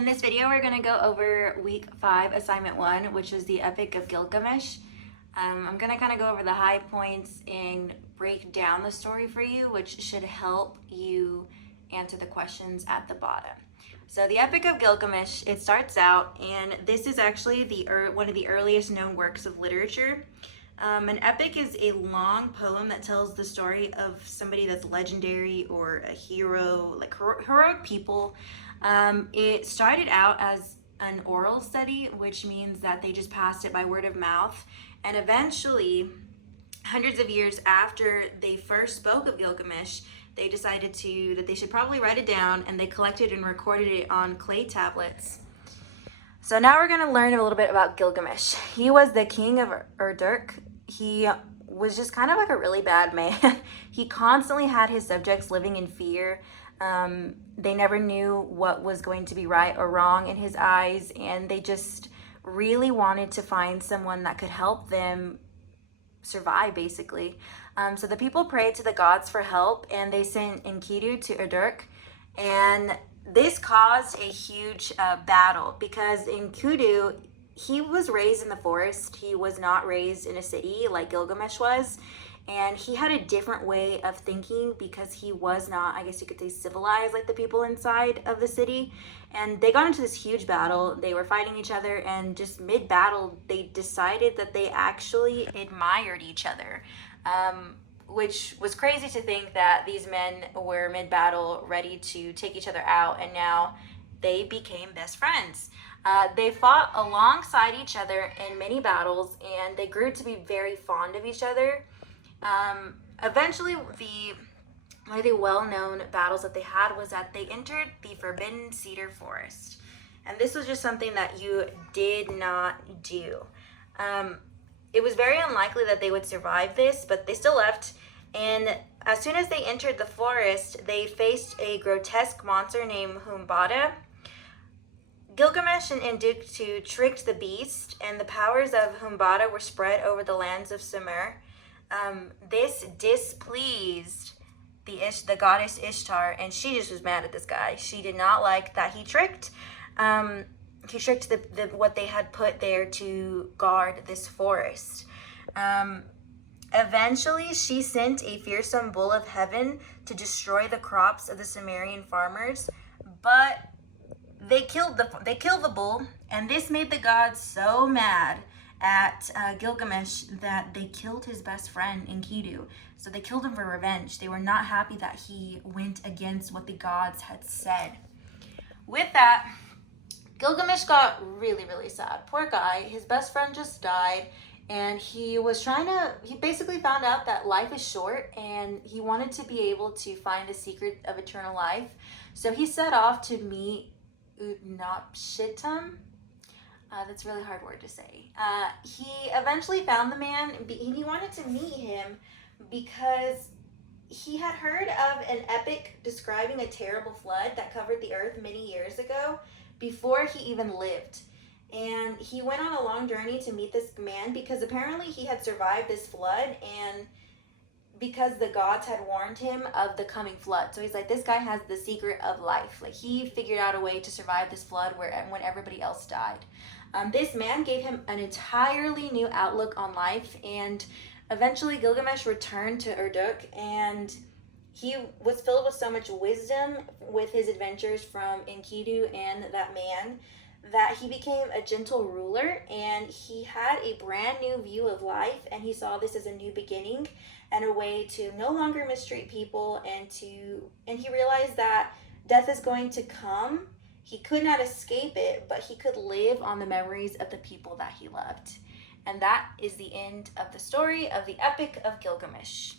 In this video, we're going to go over week 5, assignment 1, which is the Epic of Gilgamesh. I'm going to kind of go over the high points and break down the story for you, which should help you answer the questions at the bottom. So the Epic of Gilgamesh, it starts out, and this is actually one of the earliest known works of literature. An epic is a long poem that tells the story of somebody that's legendary or a hero, like heroic people. It started out as an oral study, which means that they just passed it by word of mouth. And eventually, hundreds of years after they first spoke of Gilgamesh, they decided that they should probably write it down, and they collected and recorded it on clay tablets. So now we're going to learn a little bit about Gilgamesh. He was the king of Uruk. He was just kind of like a really bad man. He constantly had his subjects living in fear. They never knew what was going to be right or wrong in his eyes, and they just really wanted to find someone that could help them survive, basically. So the people prayed to the gods for help, and they sent Enkidu to Uruk, and this caused a huge battle because Enkidu, he was raised in the forest. He was not raised in a city like Gilgamesh was. And he had a different way of thinking because he was not, I guess you could say, civilized like the people inside of the city. And they got into this huge battle. They were fighting each other, and just mid-battle, they decided that they actually admired each other, which was crazy to think that these men were mid-battle ready to take each other out, and now they became best friends. They fought alongside each other in many battles, and they grew to be very fond of each other. Eventually, one of the well-known battles that they had was that they entered the Forbidden Cedar Forest. And this was just something that you did not do. It was very unlikely that they would survive this, but they still left. And as soon as they entered the forest, they faced a grotesque monster named Humbaba. Gilgamesh and Enkidu tricked the beast, and the powers of Humbaba were spread over the lands of Sumer. This displeased the goddess Ishtar, and she just was mad at this guy. She did not like that he tricked. He tricked what they had put there to guard this forest. Eventually, she sent a fearsome bull of heaven to destroy the crops of the Sumerian farmers, but they killed the bull, and this made the gods so mad at Gilgamesh that they killed his best friend Enkidu. So they killed him for revenge. They were not happy that he went against what the gods had said. With that, Gilgamesh got really, really sad. Poor guy. His best friend just died, and he basically found out that life is short, and he wanted to be able to find the secret of eternal life. So he set off to meet Utnapishtim. That's a really hard word to say. He eventually found the man, and he wanted to meet him because he had heard of an epic describing a terrible flood that covered the earth many years ago before he even lived. And he went on a long journey to meet this man because apparently he had survived this flood, and because the gods had warned him of the coming flood. So he's like, this guy has the secret of life. Like, he figured out a way to survive this flood when everybody else died. This man gave him an entirely new outlook on life, and eventually Gilgamesh returned to Uruk, and he was filled with so much wisdom with his adventures from Enkidu and that man that he became a gentle ruler, and he had a brand new view of life, and he saw this as a new beginning and a way to no longer mistreat people, and he realized that death is going to come. He could not escape it, but he could live on the memories of the people that he loved. And that is the end of the story of the Epic of Gilgamesh.